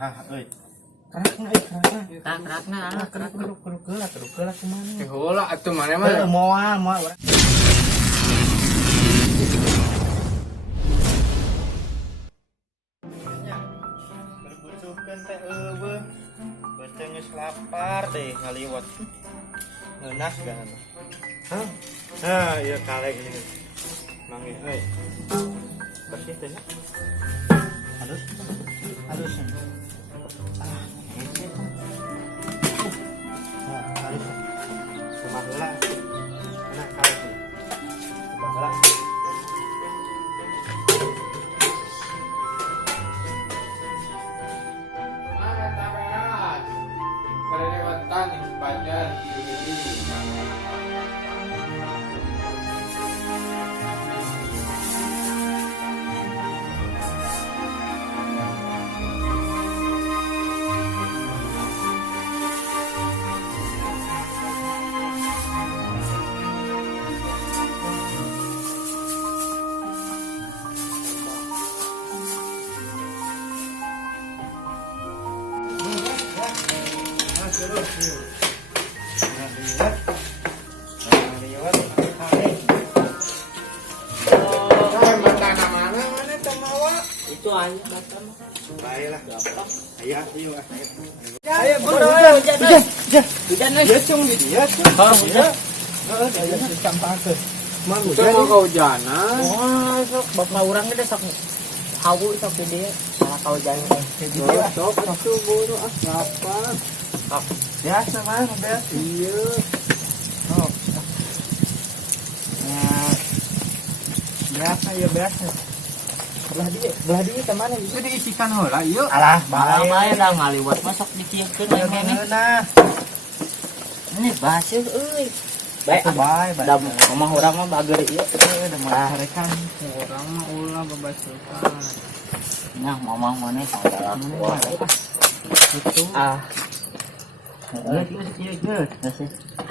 Hah, euy. Kerak kemana? Heula atuh mana mah. Moal. Berbusuhkeun teh eueuh. Beuteung geus lapar deh ngaliwat. Ngeunas gan. Hah? Nah, ieu kaleng ini. Mangih euy. Bersih teh. Halus. Halus. Halus. Kumaha heula? Enak kaleng. Kumaha heula? Mana taberas? Kada lewatan pajar. Itu aja datang. Baiklah, gampang. Ayo. Ayo buru hujan. Hujan nih. Dia cung di dia. Hujan. Dia campakeun. Mah Hujan mau kehujanan. Wah, sok bapak urang ge sok hawu sok di dieu. Salah kehujanan. Sok atuh buru lapar. Biasa mah, biasa. Iya. Oh. Nah. Biasa. Belah dia ke mana? Itu diisikan heula ieu. Alah, Bae dah ngaliwat masuk dicieupkeun we kene. Nah. Ini baseuh euy. Bae Bae. da omah urang mah bager ieu. Udah mau sarekan. Orang mah ulah babasukan. Nah, mamah maneh saudara tua. Itu. Iya.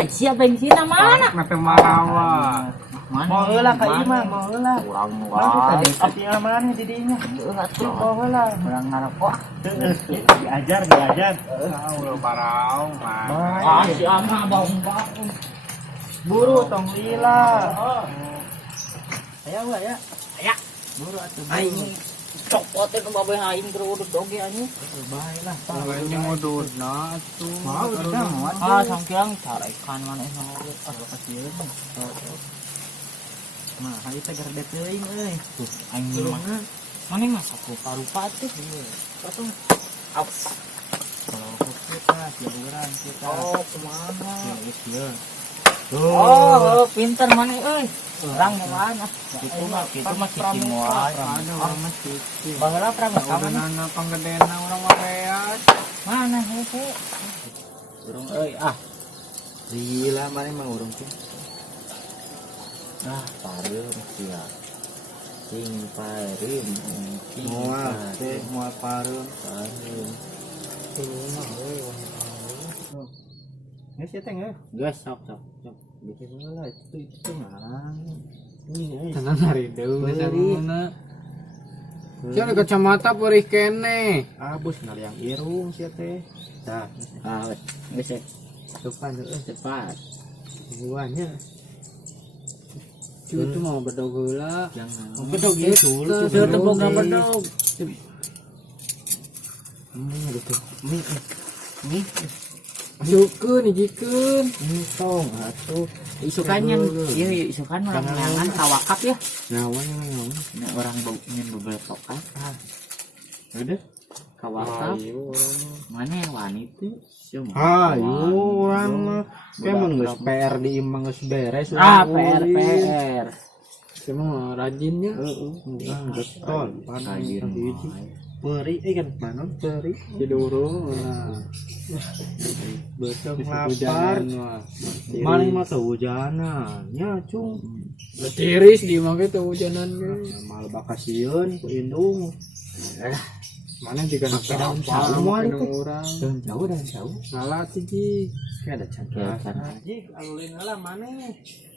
Ai sia bensin mana? Nape marawa. Mana? Mau heula ka ieu mah, mau heula. Urang Wah, mah. tadi api aman di dinya. Heuh atuh. Mau heula. Urang ngarokok. Diajar. Ulah barau mah. Ah, si ama baung-baung. Buru tong lila. Ayo ya. Aya. Buru atuh. Aing copot teh babe aing geruduk doge anjing. Baiklah. Ini mododna atuh. Mau udah. Ah, sangkiang carekan maneh nongol. Kasieun. Nah, hari teh gerde teuing euy. Tuh, anjing mah. Maneh mah sarupa tuh. Atuh. Aus. Kalau kita jagoan kita. Oh, kemana? Ya. Oh, pinter maneh euy. Urang mana? Itu mah cici moal. Ada orang mah cici. Baheula pramuka Udah mana? nana panggedena orang mah reas. Mana hese? Urang euy Lila mane mah urang teh. Pareum sia. Cing pareum. Moal pareum. Tuluna euy. Geus ya teh geus. Geus sok. Bikin heula itu ngarang. Ini Tenan hari deui samuna. Sia di kacamata perih kene. abus yang irung sia teh. Tah, Geus depan heeh cepat. buahnya. Itu mau bedog heula. Jangan. Bedog ieu dulu. Teu boga bedog. Gitu. Mie. Masukkeun hijikeun. Tong atuh. Isukannya ieu isukan orang ngangan tawakap ya. Naon. Nah, orang ingin bebetokan. Udah. Kawakap. Ayo orang. Mana yang wanita? Ayo orang mah. Kayak geus PR diimbang geus beres. PR. Semua rajinnya. Heeh. Betul. Rajin. Peri kan mana peri Tidurung. betul lapar mana mah kehujanan ya cung Tiris di mah teh hujanan ge. mal bakasieun ku indung Mana juga nak daun apa jauh itu orang. daun jauh Salah sih. kayak ada cantik Kayak aji alulin lah mana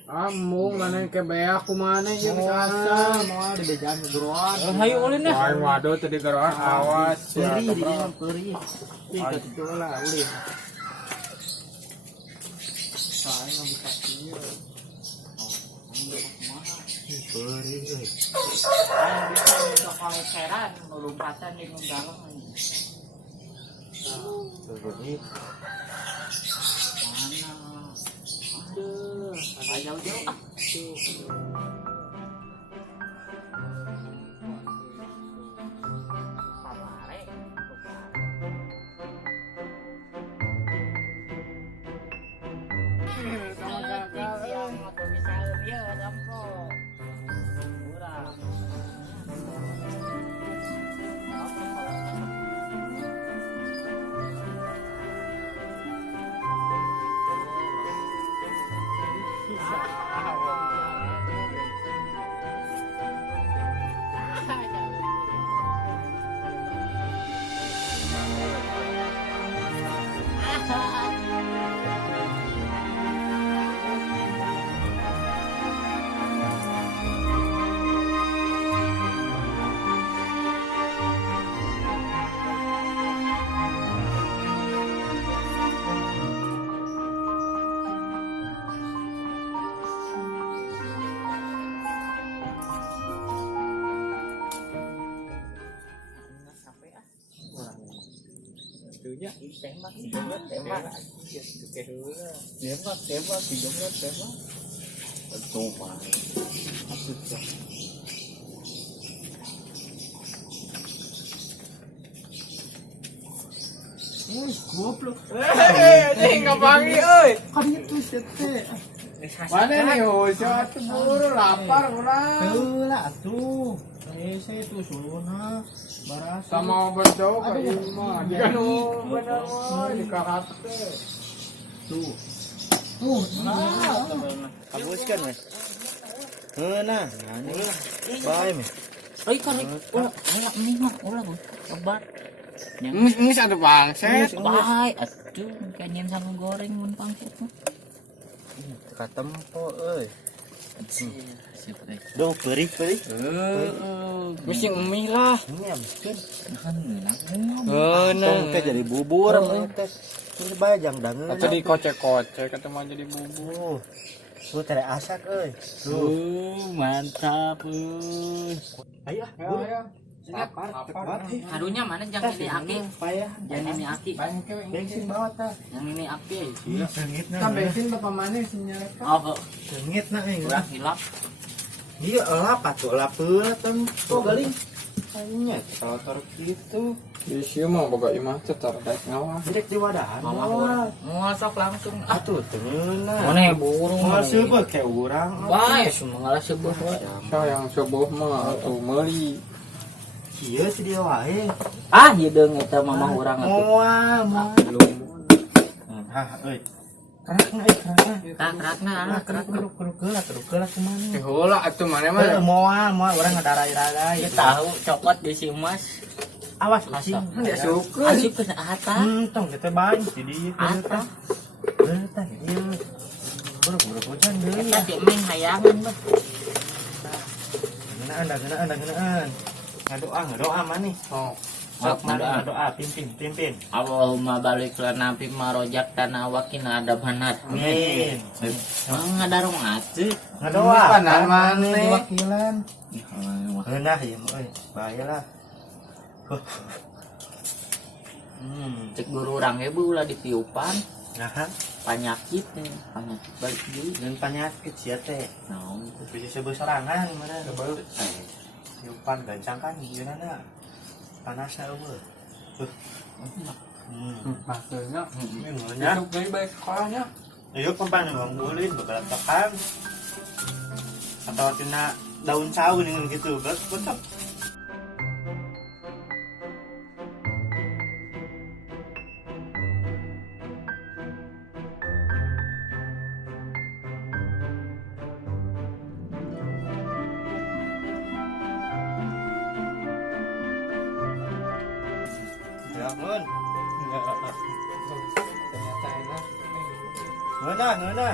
Kamu mana ke beak kumana ya bisa. Mau di bejaan geroan. Hayu ulin ya. Wah, waduh tadi geroan awas ya. Peri di kebrang. dalam peri. Itu itu lah ulin. Saya nggak bisa iya. Peri euy. Ayo bisa minta kalekeran lompatan di dalam. Peri. Mana? Aduh, ayo jauh ah. Tembak, tembak. Tembak, tembak. Betul, Pak. Maksudnya. Goblok. Enggak pagi euy. Kan itu sete. Mana nih Husya tuh buru lapar urang. Heula atuh. Saya itu suluna barasa. Sama obat jauh ka ieu mah. Di kan bener mah di karate. Tuh. Tuh, habuskan weh. Heuna, ini bae meh. Oi kan ulah ini mah ulah obat. Ini satu pangset. Baik atuh kayaknya sama goreng mun pangsit mah. Teka tempo euy. Sip euy. Duh, perih. Mesti mie lah. Ini habiskeun. Heuna. Tong teh jadi bubur teh. Ini bae jang dangeun. Atau dikocek-kocek atau mah jadi bumbu. Tuh teh asak euy. Mantap euy. Ayo, Ayo. Harunya mana jangan ini aki. Payah. Jangan ini aki. Bensin bawa tah. Yang ini aki. Iya, sengitna. Kan bensin bapak mana isinya? Oh, Sengitna euy. udah hilap. Iya, elap atuh elap heula tong. Tuh galing. Kayaknya kotor gitu. Di sini mah boga imah teh cerdas ngawah. Direk di wadahan. Mama ngosok langsung. Atuh teuna. Mana burung. Mau seubeuh kayak urang. Baik, semua sebuah wae. Yang sebuah mah atuh meuli. Iya sih dia wae. Ah, hideung eta mamah urang atuh. Moal. Belum. Hah, euy. Kerakna kerakna. Kerak Keruk geula kumaha. Heula atuh mana mah. Moal urang ngadarai-darai. Kita tahu cokot di si Mas. Awas asing. Enggak suka. Asip ke ata. Tong kita bae di dieu. Ata. Tah ieu. Buruk hujan deui. Eta di main hayangan mah. Ngeunaan. Ngadoa mah nih. Oh. Sok ngadoa pimpin. Allahumma barik lana fi ma razaqtana wa qina adzabannar. Amin. Ngadarung atuh. Ngadoa Panan maneh. wakilan. Heunah ieu mah euy. Baheula. Cek guru urang ge ulah ditiupan Nah, penyakit balik deui. dan penyakit sia teh. Naon teh? Bisa sebuah serangan mana gebel. Yupan gancang kan gimana? Panasnya eueuh. Maksudnya Minggunya. hidup dari baik sekolahnya. Ayo pempan ngulin beberapa tekan. Atau tina daun sawi dengan gitu, betul. Ya, mun. Ternyata enak. Ngena.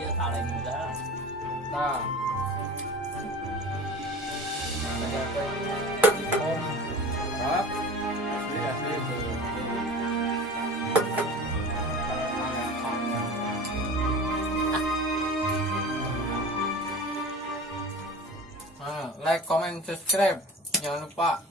dia kaleng juga. Nah. Ada apa ini? Om. Hap. Asli itu. Like, comment, subscribe. Jangan lupa